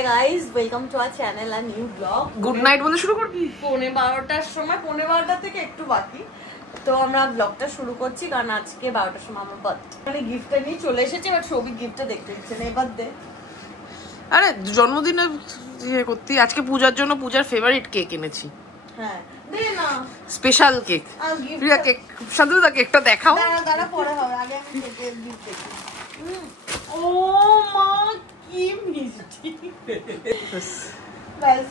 Hi guys, welcome to our channel और new blog. Good night বলে শুরু করবি। 12:30টার সময়, 12:30 থেকে একটু বাকি, তো আমরা ব্লগটা শুরু করছি কারণ আজকে 12টার সময় আমার বার্থডে। মানে গিফটটা নিয়ে চলে এসেছে, বাট সৌভিক গিফটটা দেখতে দিচ্ছে না। এবার দে। আরে জন্মদিনে ইয়ে করতে আজকে পূজার জন্য পূজার ফেভারিট কেক এনেছি। হ্যাঁ দে না, স্পেশাল কেক। প্রিয়া কেক সাদা কেকটা দেখাও। দাঁড়া পরে হবে, আগে আমি কেকের গিফট দেখি। ও মা কি মিষ্টি। ব্যাস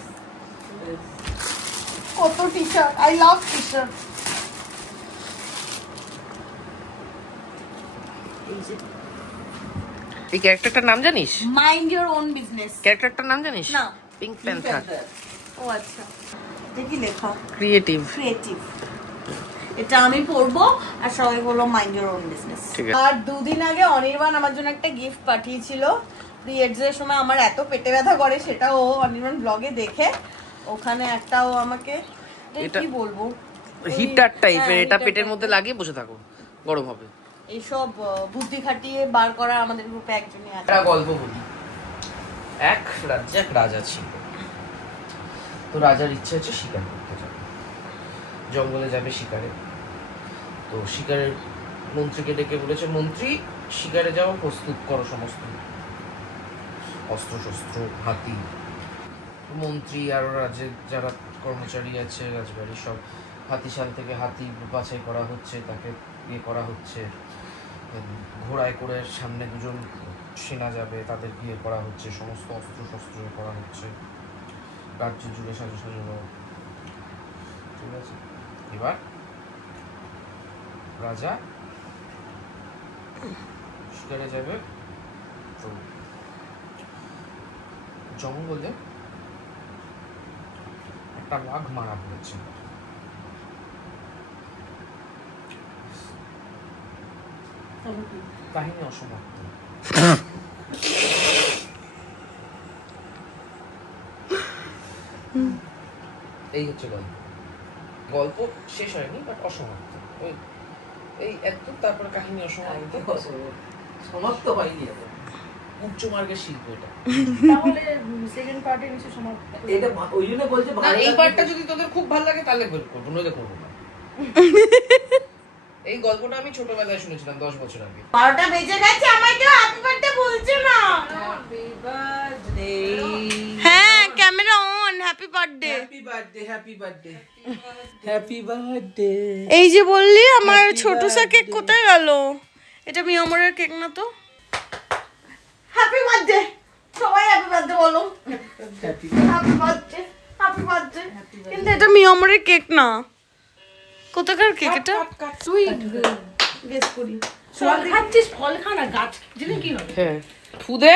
কত টি-শার্ট, আই লাভ টি-শার্ট। এই ক্যারেক্টারটার নাম জানিস? Mind your own business. ক্যারেক্টারটার নাম জানিস? না। Pink panther. ও আচ্ছা, দেখি লেখা ক্রিয়েটিভ। এটা আমি পড়বো আর সবাই বললো মাইন্ড ইওর ওন বিজনেস। আর দুদিন আগে অনির্বাণ আমার জন্য একটা গিফট পাঠিয়েছিল। পিরিয়ডস এর সময় আমার এত পেটে ব্যথা করে, সেটা ও অনির্বাণ ব্লগে দেখে ওখানে একটা ও আমাকে কি বলবো হিটার টাইপের, এটা পেটের মধ্যে লাগিয়ে বসে থাকো, গরম হবে। এইসব বুদ্ধি খাটিয়ে বার করা আমাদের গ্রুপে একজনই আছে। একটা গল্প বলি। এক রাজ্যে এক রাজা ছিল। তো রাজার ইচ্ছে হচ্ছে শিকার করতে যাবে, জঙ্গলে যাবে শিকারে। তো শিকারের মন্ত্রীকে ডেকে বলেছে, মন্ত্রী শিকারে যাওয়া প্রস্তুত করো সমস্ত অস্ত্র শস্ত্র, হাতি। মন্ত্রী আর রাজ্যের যারা কর্মচারী আছে রাজবাড়ি সব হাতিশাল থেকে হাতি বাছাই করা হচ্ছে, তাকে ইয়ে করা হচ্ছে। ঘোড়ায় করে সামনে দুজন সেনা যাবে, তাদের বিয়ে করা হচ্ছে, সমস্ত অস্ত্র শস্ত্র করা হচ্ছে, রাজ্য জুড়ে সাজানো। ঠিক আছে, এবার রাজা শিকারে যাবে। তো জঙ্গলে একটা বাঘ মারা পড়েছে। কাহিনী অসমাপ্ত। এই হচ্ছে গল্প। গল্প শেষ হয়নি, বাট অসমাপ্ত। এই এত, তারপরে কাহিনী অসমাপ্ত, সমাপ্ত হয়নি। উচ্চ মার্গের শিল্প এটা। তাহলে সেকেন্ড পার্টে নিচে সমাপ্ত। এটা ওই জন্য বলছে এই পার্টটা যদি তোদের খুব ভালো লাগে তাহলে করব, নইলে করব না। এই গল্পটা আমি ছোটবেলায় শুনেছিলাম 10 বছর আগে। 12টা বেজে গেছে, আমায় কেউ হ্যাপি বার্থডে বলছে না। Happy birthday. হ্যাঁ, camera on. Happy birthday. Happy birthday, happy birthday, happy birthday. এই যে বললি আমার ছোট সা কেক কোথায় গেল? এটা মিয়ামরের কেক না তো? হ্যাপি বার্থডে সবাই, হ্যাপি বার্থডে বলো। Happy happy birthday, happy birthday. কিন্তু এটা মিয়ামরের কেক না। কোথাকার কেক এটা? সুইট গেস করি। ফল খাচ্ছিস, ফল খা না, গাছ জেনে কি হবে? হ্যাঁ, ফুদে।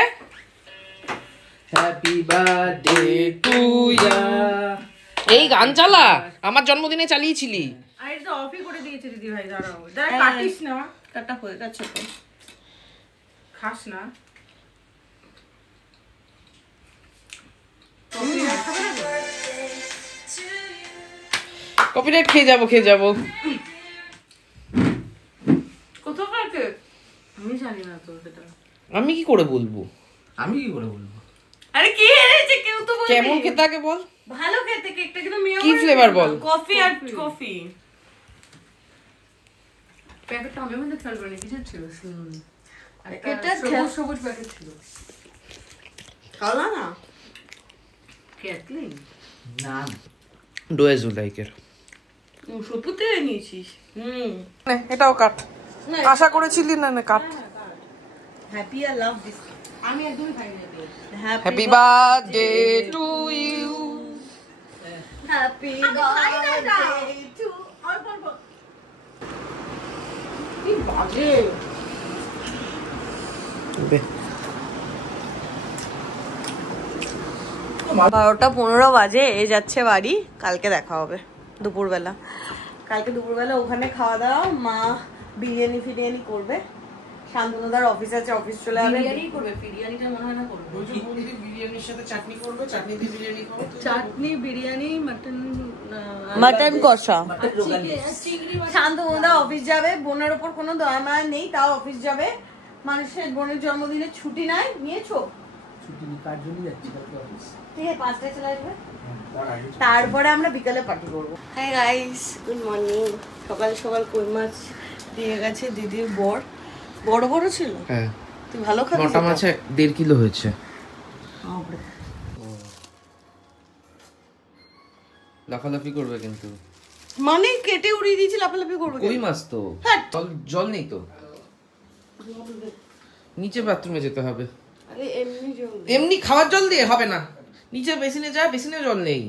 হ্যাপি বার্থডে টু ইয়া। এই গান চালা, আমার জন্মদিনে চালিয়েছিলি। আর এটা অফই করে দিয়েছে দিদি ভাই। দাঁড়াও, দাঁড়া, কাটিস না, কাটা হয়ে গেছে তো। খাস না। কপিরাইট খেয়ে যাবো। কোথাকার কেক? আমি জানি না তো সেটা। আমি কি করে বলবো? আমি কি করে বলবো? আরে কি এনেছে কেউ তো বলবি। কেমন খেতে আগে বল। ভালো খেতে কেকটা, কিন্তু মিয়ামর কি ফ্লেভার বল? কফি আর কফি। প্যাকেটটা আমি মধ্যে খেয়াল করিনি, কিসের ছিল? এটা সবুজ প্যাকেট ছিল। খালা না ক্যাটলিন না, ডোয়েজু লাইকের। সপুতে নিয়েছিস। এটাও কাট। আশা করেছিলি না cut. Happy I love this. আমি একদমই খাইনি এগুলো। Happy birthday to you. Happy birthday to কি বাজে। 12:15 বাজে, এ যাচ্ছে বাড়ি। কালকে দেখা হবে দুপুরবেলা। কালকে দুপুরবেলা ওখানে খাওয়া দাওয়া, মা বিরিয়ানি ফিরিয়ানি করবে। শান্তনুদার অফিস আছে, অফিস চলে যাবে। বিরিয়ানি করবে, বিরিয়ানিটা মনে হয় না করবে। বিরিয়ানির সাথে চাটনি করবে, চাটনি দিয়ে বিরিয়ানি খাবো। চাটনি, বিরিয়ানি, মাটন কষা। চিংড়ি। শান্তনুদা অফিস যাবে, বোনের ওপর কোনো দয়া মায়া নেই, তাও অফিস যাবে। মানুষের বোনের জন্মদিনে ছুটি নাই, নিয়েছো? ছুটি নেই, কার জন্য যাচ্ছি কালকে অফিস। ঠিক আছে 5টায় চলে আসবে, তারপরে আমরা বিকালে পার্টি করবো। Hi guys, good morning. সকাল সকাল কই মাছ দিয়ে গেছে দিদির বর। বড় বড় ছিল। হ্যাঁ, তুই ভালো খাবি। মোটা মাছ 1.5 কিলো হয়েছে। লাফালাফি করবে কিন্তু, মানে কেটে উড়িয়ে দিয়েছি, লাফালাফি করবে। কই মাছ তো, জল নেই তো, নিচে বাথরুমে যেতে হবে। আরে এমনি জল, এমনি খাওয়ার জল দিয়ে হবে না, নিচে বেসিনে যা, বেসিনে জল নেই।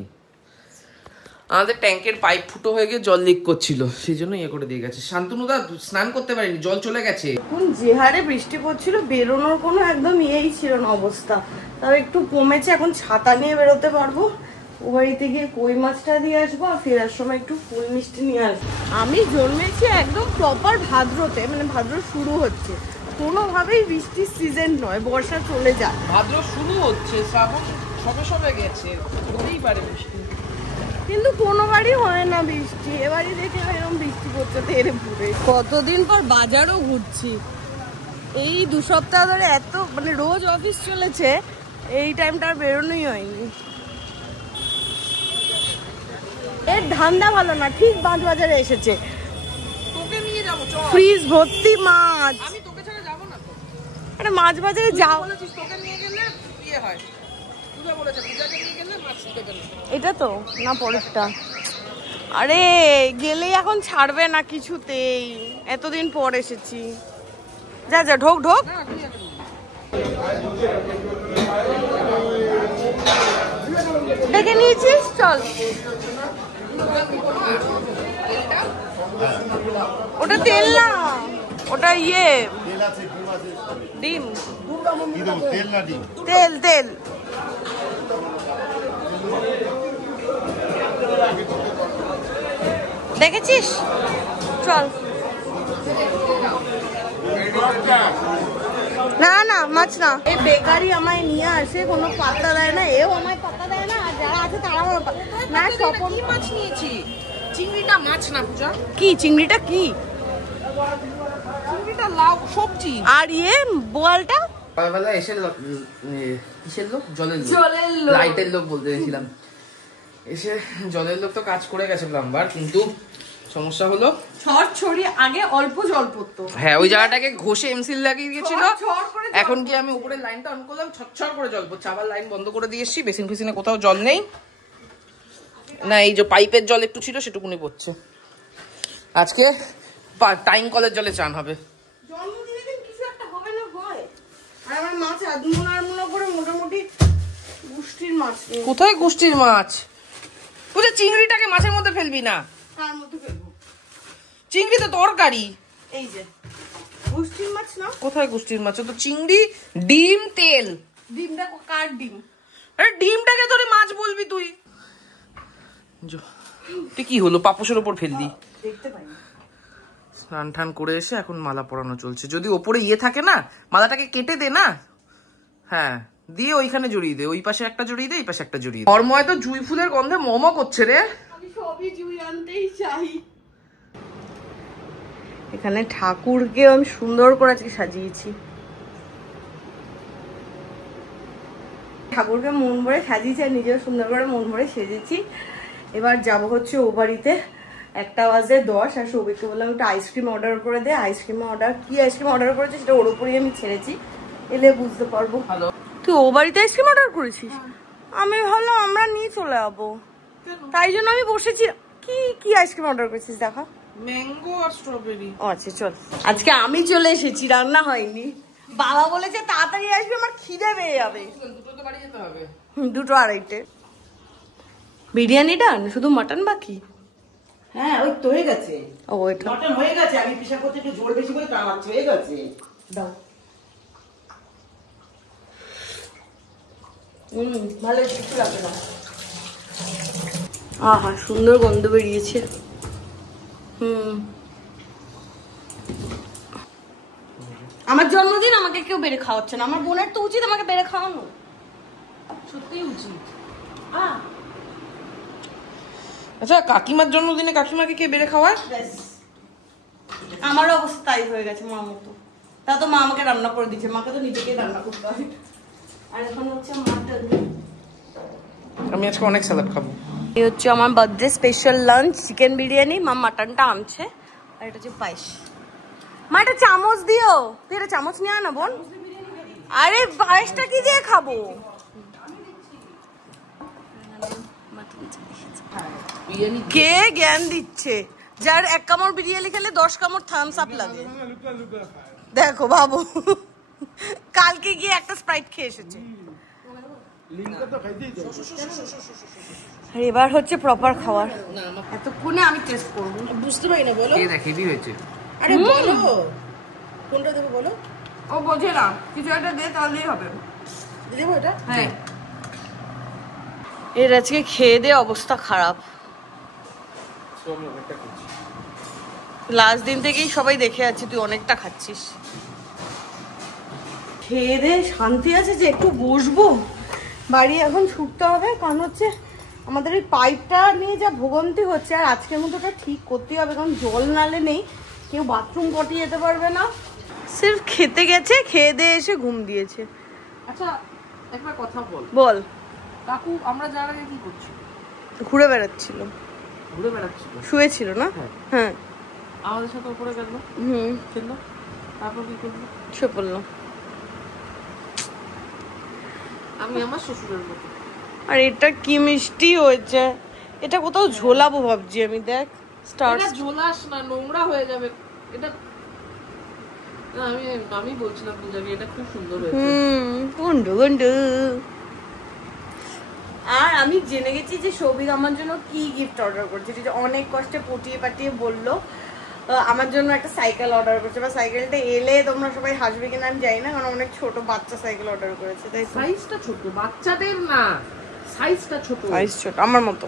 আমাদের ট্যাঙ্কের পাইপ ফুটো হয়ে গিয়ে জল লিক করছিল, সেই জন্য ইয়ে করে দিয়ে গেছে। শান্তনুদা স্নান করতে পারেনি, জল চলে গেছে। এখন যে হারে বৃষ্টি পড়ছিল, বেরোনোর কোনো একদম ইয়েই ছিল না অবস্থা। তাও একটু কমেছে, এখন ছাতা নিয়ে বেরোতে পারবো। ও বাড়িতে গিয়ে কই মাছটা দিয়ে আসবো, আর ফেরার সময় একটু ফুল মিষ্টি নিয়ে আসবো। আমি জন্মেছি একদম প্রপার ভাদ্রতে, মানে ভাদ্র শুরু হচ্ছে, কোনোভাবেই বৃষ্টির সিজন নয়, বর্ষা চলে যায়। ভাদ্র শুরু হচ্ছে, শ্রাবণ সবে সবে গেছে, হতেই পারে বৃষ্টি, কিন্তু কোনোবারই হয় না বৃষ্টি। এবারই দেখলাম এরকম বৃষ্টি পড়ছে তেরে পুরে। কতদিন পর বাজারও ঘুরছি, এই 2 সপ্তাহ ধরে এত মানে রোজ অফিস চলেছে, এই টাইমটা আর বেরোনোই হয়নি। এর ধান্দা ভালো না, ঠিক 5 বাজারে এসেছে, তোকে নিয়ে যাবো, চল। ফ্রিজ ভর্তি মাছ। আমি তোকে ছাড়া যাবো না তো। আরে মাছ বাজারে যাও, বলেছিস তোকে নিয়ে গেলে বিয়ে হয়, তুই বলেছিস পূজাকে নিয়ে গেলে মাছ দেবে না। এটা তো না পরেরটা। আরে গেলেই এখন ছাড়বে না কিছুতেই, এতদিন পর এসেছি। যা যা, ঢোক ঢোক। ডেকে নিয়েছিস, চল। ওটা তেল না, ওটা ইয়ে ডিম। তেল তেল। দেখেছিস, চল। না না মাছ না, এই বেকারি আমায় নিয়ে আসে, কোনো পাত্তা দেয় না, এও আমায় পাত্তা দেয় না, আর যারা আছে তারা আমার না। স্বপন কি মাছ নিয়েছি? চিংড়িটা মাছ না পূজা। কি চিংড়িটা? কি চিংড়িটা? লাউ সবজি। আর ইয়ে বোয়ালটা? সকালবেলা এসে কিসের লোক? জলের লোক, লাইটের লোক বলতে গেছিলাম। এসে জলের লোক তো কাজ করে গেছে প্লাম্বার, কিন্তু সমস্যা হলো ছড় ছড়িয়ে আগে অল্প জল পড়তো। হ্যাঁ, ওই জায়গাটাকে ঘষে এমসিল লাগিয়ে দিয়েছিল। এখন কি আমি উপরের লাইনটা অন করলাম, ছটছট করে জল পড়ছে। আবার লাইন বন্ধ করে দিয়ে এসেছি, বেসিন ফেসিনে কোথাও জল নেই না, এই যে পাইপের জল একটু ছিল সেটুকুনি পড়ছে। আজকে টাইম কলের জলে চান হবে। জন্মদিনের দিন কিছু একটা হবে না হয়। আর আমার মাছ আদমোনা করে মোটামুটি গুষ্টির মাছ। কোথায় গুষ্টির মাছ? বুঝে চিংড়িটাকে মাছের মধ্যে ফেলবি না। কার মধ্যে ফেলবো? চিংড়ি তো তরকারি। এই যে গুষ্টির মাছ না। কোথায় গুষ্টির মাছ? তো চিংড়ি, ডিম, তেল। ডিমটা কার ডিম? আরে ডিমটাকে ধরে মাছ বলবি তুই? তুই কি হলো, পাপোশের ওপর ফেললি? দেখতে পাই না। স্নান টান করে এসে এখন মালা পরানো চলছে। যদি ওপরে ইয়ে থাকে না, মালাটাকে কেটে দে না। হ্যাঁ, দিয়ে ওইখানে জড়িয়ে দে, ওই পাশে একটা জড়িয়ে দে, এই পাশে একটা জড়িয়ে দে। কর্ময় তো জুঁই ফুলের গন্ধে মোমো করছে রে। আমি সবই জুই আনতেই চাই। এখানে ঠাকুরকে আমি সুন্দর করে আজকে সাজিয়েছি। ঠাকুরকে মন ভরে সাজিয়েছি আর নিজেও সুন্দর করে মন ভরে সেজেছি। এবার যাব হচ্ছে ও বাড়িতে, 1:10 আর সৌভিককে বললাম একটু আইসক্রিম অর্ডার করে দে। আইসক্রিম অর্ডার করেছে সেটা ওর উপরেই আমি ছেড়েছি, এলে বুঝতে পারবো। তুই ও বাড়িতে আইসক্রিম অর্ডার করেছিস? আমি ভাবলাম আমরা নিয়ে চলে যাবো, তাই জন্য আমি বসেছি। কি আইসক্রিম অর্ডার করেছিস দেখা? ম্যাঙ্গো আর স্ট্রবেরি। ও আচ্ছা চল। আজকে আমি চলে এসেছি, রান্না হয়নি। বাবা বলেছে তাড়াতাড়ি আসবে, আমার খিদে পেয়ে যাবে। দুটো তো বাড়ি যেতে হবে। 2:30 বিরিয়ানিটা শুধু মাটন বাকি। হ্যাঁ ওই তো হয়ে গেছে, ও এটা মটন হয়ে গেছে। আমি পিসা করতে একটু জোর বেশি করে কামাচ্ছি, হয়ে গেছে। দাও। ভালো কিছু লাগবে না। আহা সুন্দর গন্ধ বেরিয়েছে। আমার জন্মদিন আমাকে কেউ বেড়ে খাওয়াচ্ছে না। আমার বোনের তো উচিত আমাকে বেড়ে খাওয়ানো, সত্যি উচিত। আচ্ছা, কাকিমার জন্মদিনে কাকিমাকে কে বেড়ে খাওয়ায়? আমারও অবস্থা তাই হয়ে গেছে মার মতো। তা তো মা আমাকে রান্না করে দিচ্ছে, মাকে তো নিজেকে রান্না করতে হয়। আর এখন হচ্ছে মাটন। আমি আজকে অনেক স্যালাড খাবো। এই হচ্ছে আমার birthday special lunch, chicken biryani. মা মাটনটা আনছে আর এটা হচ্ছে পায়েস। মা একটা চামচ দিও, তুই একটা চামচ নিয়ে আনা বোন। আরে পায়েসটা কি দিয়ে খাবো? কে জ্ঞান দিচ্ছে? যার 1 কামড় বিরিয়ানি খেলে 10 কামড় থামস আপ লাগে। দেখো বাবু কালকে গিয়ে একটা স্প্রাইট খেয়ে এসেছে। এবার হচ্ছে প্রপার খাবার। এতক্ষণে আমি টেস্ট করবো, বুঝতে পারি না, বলো। এই দেখ হেভি হয়েছে। আরে বলো কোনটা দেবো বলো। ও বোঝে না, কিছু একটা দে তাহলেই হবে। দেবো এটা? হ্যাঁ। এর আজকে খেয়ে দিয়ে অবস্থা খারাপ। লাস্ট দিন থেকেই সবাই দেখে আছে তুই অনেকটা খাচ্ছিস। খেয়ে দে শান্তি আছে যে একটু বসবো। বাড়ি এখন ছুটতে হবে, কারণ হচ্ছে আমাদের এই পাইপটা নিয়ে যা ভোগান্তি হচ্ছে, আর আজকের মতো ওটা ঠিক করতেই হবে, কারণ জল নালে নেই, কেউ বাথরুম পটি যেতে পারবে না। সির্ফ খেতে গেছে, খেয়ে দিয়ে এসে ঘুম দিয়েছে। আচ্ছা একবার কথা বল। বল। কাকু আমরা যাওয়ার আগে কি করছি? ঘুরে বেড়াচ্ছিল। ঘুরে বেড়াচ্ছিল? শুয়েছিল না? হ্যাঁ। আমাদের সাথে উপরে গেল, খেললো, তারপর কি করলো? শুয়ে পড়লো। আমি আমার শ্বশুরের মতো। আর এটা কি মিষ্টি হয়েছে, এটা কোথাও ঝোলাবো ভাবছি আমি। দেখ স্টার, এটা ঝোলাস না, নোংরা হয়ে যাবে এটা। না আমি বলছিলাম পূজাকে এটা খুব সুন্দর হয়েছে। গুন্ডু গুন্ডু। আর আমি জেনে গেছি যে সৌভিক আমার জন্য কি গিফট অর্ডার করছে। যেটা অনেক কষ্টে পটিয়ে পাটিয়ে বললো আমার জন্য একটা সাইকেল অর্ডার করছে। বা সাইকেলটা এলে তোমরা সবাই হাসবে কিনা আমি জানি না, কারণ অনেক ছোট বাচ্চা সাইকেল অর্ডার করেছে। তাই সাইজটা ছোট, বাচ্চাদের না, সাইজটা ছোট। সাইজ ছোট আমার মতো।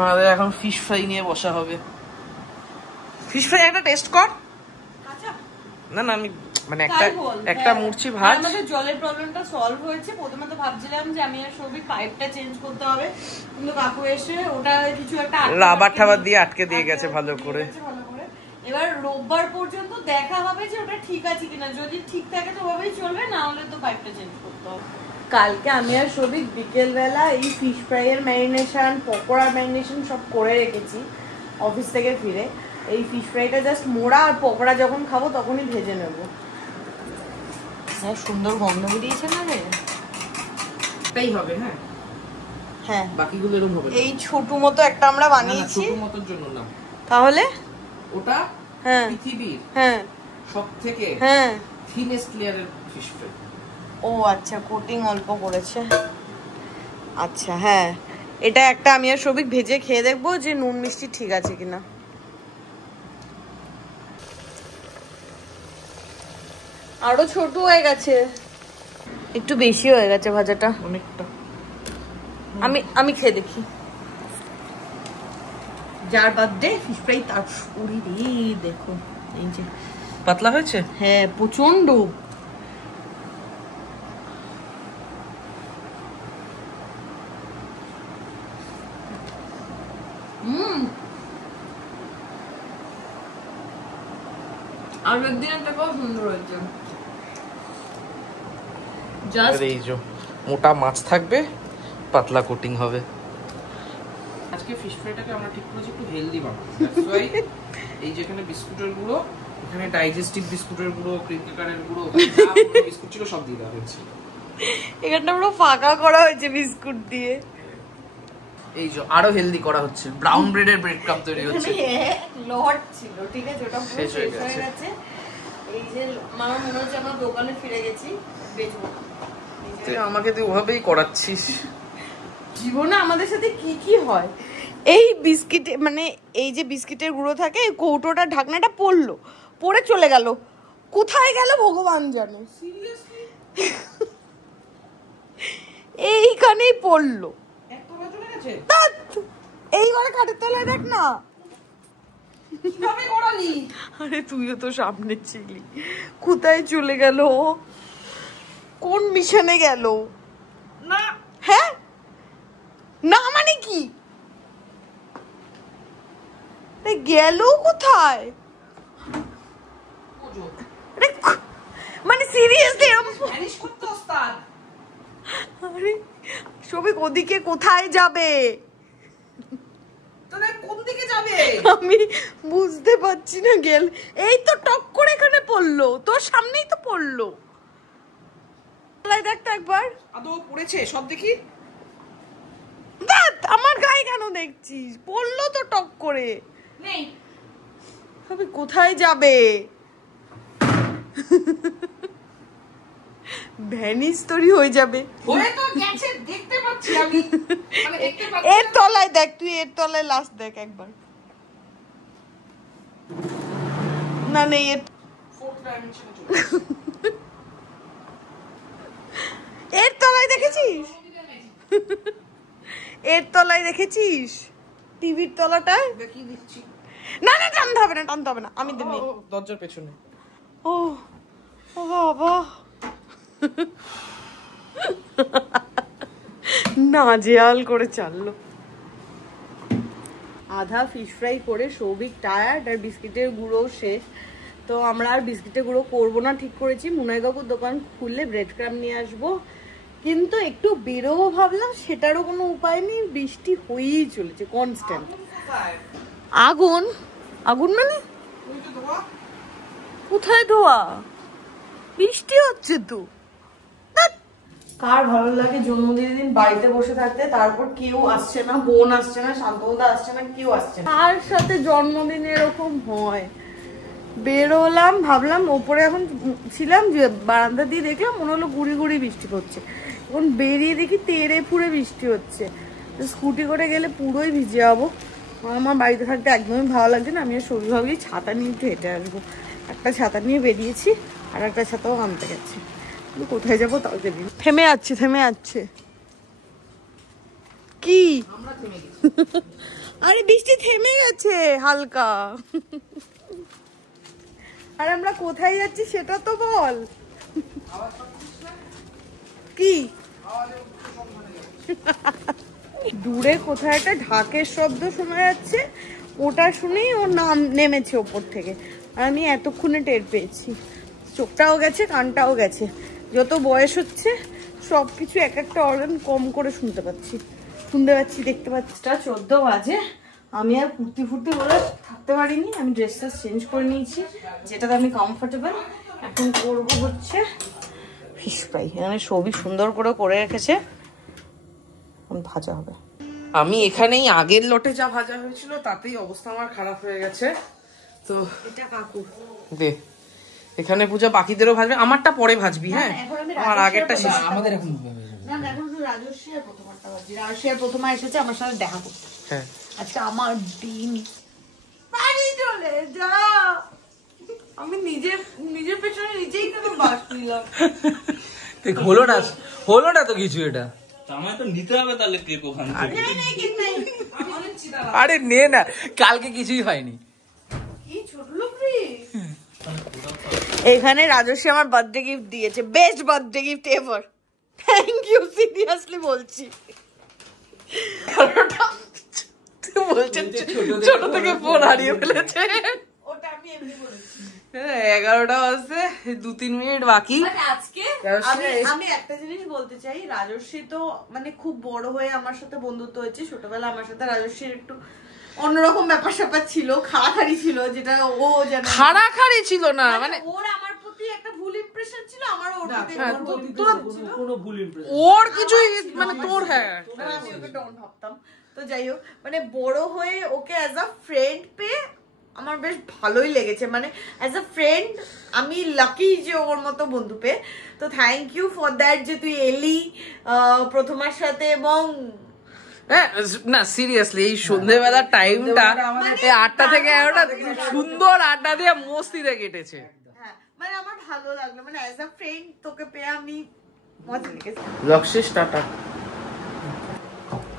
আমাদের এখন ফিশ ফ্রাই নিয়ে বসা হবে। ফিশ ফ্রাই একটা টেস্ট কর। না না আমি মানে একটা মুরচি ভাত। আমাদের জলের প্রবলেমটা সলভ হয়েছে। প্রথমে তো ভাবছিলাম যে আমি আর সবই পাইপটা চেঞ্জ করতে হবে, কিন্তু কাকু এসে ওটা কিছু একটা রাবার ঠাবার দিয়ে আটকে দিয়ে গেছে ভালো করে। এবার রোববার পর্যন্ত দেখা হবে যে ওটা ঠিক আছে কিনা। যদি ঠিক থাকে তো ওভাবেই চলবে, না হলে তো পাইপটা চেঞ্জ করতে হবে। কালকে আমি আর সবিক বিকেল বেলা এই ফিশ ফ্রাই এর ম্যারিনেশন, পকোড়া ম্যারিনেশন সব করে রেখেছি অফিস থেকে ফিরে। এই ফিশ ফ্রাইটা জাস্ট মোড়া, আর পকোড়া যখন খাবো তখনই ভেজে নেবো। সুন্দর গন্ধ বেরিয়েছে না রে? এটাই হবে। হ্যাঁ হ্যাঁ, বাকিগুলো এরকম হবে। এই ছোট মতো একটা আমরা বানিয়েছি। ছোট মতোর জন্য না, তাহলে ওটা হ্যাঁ পৃথিবীর হ্যাঁ সবথেকে হ্যাঁ থিনেস্ট লেয়ারের ফিশ ফ্রাই। ও আচ্ছা, কোটিং অল্প করেছে। আচ্ছা হ্যাঁ, এটা একটা আমি আর সবিক ভেজে খেয়ে দেখবো যে নুন মিষ্টি ঠিক আছে কিনা। আরো ছোট হয়ে গেছে, একটু বেশি হয়ে গেছে ভাজাটা অনেকটা। আমি খেয়ে দেখি। যার বার্থডে ফিশ ফ্রাই তার শরীর দেখো এই যে পাতলা হয়েছে। হ্যাঁ প্রচন্ড। আগের দিনের থেকেও সুন্দর হয়েছে। এই যে মোটা মাছ থাকবে, পাতলা কোটিং হবে। আজকে ফিশ ফ্রাইটাকে আমরা ঠিক করেছি একটু হেলদি বানাবো। দ্যাটস ওয়াই এই যেখানে বিস্কুটের গুঁড়ো, এখানে ডাইজেস্টিভ বিস্কুটের গুঁড়ো, ক্রিকেটারের গুঁড়ো, বিস্কুট ছিল সব দিয়ে দেওয়া হয়েছে। এখানটা পুরো ফাঁকা করা হয়েছে বিস্কুট দিয়ে। এই যে আরো হেলদি করা হচ্ছে। ব্রাউন ব্রেডের ব্রেড কাপ তৈরি হচ্ছে। লট ছিল, ঠিক আছে, ওটা পুরো শেষ হয়ে গেছে। এই যে আমার মনে হচ্ছে আমরা দোকানে ফিরে গেছি, বেচবো। তুই আমাকে তুই ওভাবেই করাচ্ছিস। জীবনে আমাদের সাথে কি কি হয়। এই বিস্কিট মানে এই যে বিস্কিটের গুঁড়ো থাকে, এই কৌটোটা ঢাকনাটা পড়লো, পড়ে চলে গেল, কোথায় গেল ভগবান জানে। এইখানেই পড়লো, এই ঘরে খাটের তলায় দেখ না। আরে তুইও তো সামনে ছিলি, কোথায় চলে গেল, কোন মিশনে গেল? না হ্যাঁ না মানে কি গেল কোথায়? মানে সিরিয়াসলি এরকম ভ্যানিশ করতে ওস্তাদ। আরে সবিক ওদিকে কোথায় যাবে? তোরা কোন দিকে যাবে? আমি বুঝতে পারছি না গেল। এই তো টক করে এখানে পড়লো, তোর সামনেই তো পড়লো। দেখ তো একবার। আদৌ পড়েছে সব দেখি। দেখ আমার গায়ে কেন দেখছিস? পড়লো তো টক করে। নেই। আমি কোথায় যাবে? ভ্যানিশ তরি হয়ে যাবে। হয়ে তো গেছে, দেখতে পাচ্ছি আমি। মানে দেখতে পাচ্ছি। এর তলায় দেখ, তুই এর তলায় লাস্ট দেখ একবার। না নেই এর। ফোর্থ ডাইমেনশনে চলে গেছে। এর তলায় দেখেছিস? এর তলায় দেখেছিস? টিভির তলাটায় দেখি দিচ্ছি। না না টানতে হবে না, টানতে হবে না, আমি দিই। দরজার পেছনে। ও ও বাবা নাজেহাল করে চাললো। আধা ফিশ ফ্রাই করে সৌভিক টায়ার্ড, আর বিস্কিটের গুঁড়ো শেষ। তো আমরা আর বিস্কিটের গুঁড়ো করবো না ঠিক করেছি। মুনাই কাকুর দোকান খুললে ব্রেড ক্রাম নিয়ে আসবো, কিন্তু একটু বেরোবো ভাবলাম, সেটারও কোনো উপায় নেই। বৃষ্টি হয়েই চলেছে কনস্ট্যান্ট। আগুন? আগুন মানে কোথায় ধোয়া? বৃষ্টি হচ্ছে তো। কার ভালো লাগে জন্মদিনের দিন বাড়িতে বসে থাকতে, তারপর কেউ আসছে না, বোন আসছে না, শান্তনুদা আসছে না, কেউ আসছে না, কার সাথে জন্মদিন এরকম হয়? বেরোলাম, ভাবলাম ওপরে এখন ছিলাম, যে বারান্দা দিয়ে দেখলাম মনে হলো গুড়ি গুড়ি বৃষ্টি পড়ছে। এখন বেরিয়ে দেখি তেড়ে ফুড়ে বৃষ্টি হচ্ছে। স্কুটি করে গেলে পুরোই ভিজে যাবো। আমার বাড়িতে থাকতে একদমই ভালো লাগছে না। আমি সবজি ভাবছি ছাতা নিয়ে একটু হেঁটে আসবো। একটা ছাতা নিয়ে বেরিয়েছি, আর একটা ছাতাও আনতে গেছি। কোথায় যাবো তাও জানি না। থেমে যাচ্ছে, থেমে যাচ্ছে কি? আরে বৃষ্টি থেমে গেছে হালকা। আর আমরা কোথায় যাচ্ছি সেটা তো বল। কি দূরে কোথায় একটা ঢাকের শব্দ শোনা যাচ্ছে, ওটা শুনেই ওর নাম নেমেছে ওপর থেকে। আর আমি এতক্ষণে টের পেয়েছি। চোখটাও গেছে, কানটাও গেছে। যত বয়স হচ্ছে সবকিছু এক একটা অর্গান কম করে শুনতে পাচ্ছি, দেখতে পাচ্ছি। 14 বাজে। আমি আর কুর্তি ফুর্তি বলে থাকতে পারিনি। আমি ড্রেসটা চেঞ্জ করে নিয়েছি, যেটাতে আমি কমফোর্টেবল। এখন করবো হচ্ছে ফিশ ফ্রাই। এখানে সবই সুন্দর করে রেখেছে, ভাজা হবে। আমি এখানেই আগের লটে যা ভাজা হয়েছিল তাতেই অবস্থা আমার খারাপ হয়ে গেছে। তো এটা কাকু দে, এখানে পূজা বাকিদেরও ভাজবে, আমারটা পরে ভাজবি। হ্যাঁ, আমার আগেরটা শেষ। আমাদের এখন না, এখন রাজস্বী আর প্রথমারটা ভাজছি। রাজস্বী আর প্রথমা এসেছে আমার সাথে দেখা করতে। হ্যাঁ, আচ্ছা আমার দিন বাড়ি চলে যা। আমি নিজের পেছনে নিজেই কেন বাস নিলাম? হলো না তো কিছু। এটা আমায় তো নিতে হবে তাহলে কেক ওখান থেকে। আরে নে না, কালকে কিছুই হয়নি। এখানে রাজস্বী আমার বার্থডে গিফট দিয়েছে, best birthday gift ever. Thank you, seriously বলছি। বলছেন ছোট থেকে ফোন হারিয়ে ফেলেছে। ওটা আমি এমনি বলেছি। 11টা বাজতে 2-3 মিনিট বাকি। আজকে আমি একটা জিনিস বলতে চাই, রাজস্বী তো মানে খুব বড় হয়ে আমার সাথে বন্ধুত্ব হয়েছে। ছোটবেলা আমার সাথে রাজস্বীর একটু অন্যরকম ব্যাপার স্যাপার ছিল, খাড়াখাড়ি ছিল, যেটা ও জানে। খাড়াখাড়ি ছিল না, মানে ওর আমার প্রতি একটা ভুল ইমপ্রেশন ছিল, আমার ওর প্রতি কোনো ভুল ইমপ্রেশন ওর কিছুই মানে তোর। হ্যাঁ, আমি ওকে ডন ভাবতাম। তো যাই হোক, মানে বড় হয়ে ওকে অ্যাজ আ ফ্রেন্ড পেয়ে আমার বেশ ভালোই লেগেছে। মানে অ্যাজ আ ফ্রেন্ড আমি লাকি যে ওর মতো বন্ধু পেয়ে। তো থ্যাংক ইউ ফর দ্যাট, যে তুই এলি প্রথমার সাথে। এবং না সিরিয়াসলি এই সন্ধ্যেবেলার টাইমটা 8টা থেকে 11টা সুন্দর আড্ডা দিয়ে মস্তিতে কেটেছে। হ্যাঁ, মানে আমার ভালো লাগলো, মানে অ্যাজ আ ফ্রেন্ড তোকে পেয়ে আমি মজা লেগেছে। ব্লগ শেষ, টাটা।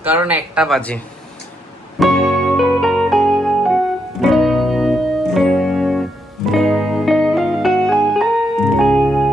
কারণ 1টা বাজে।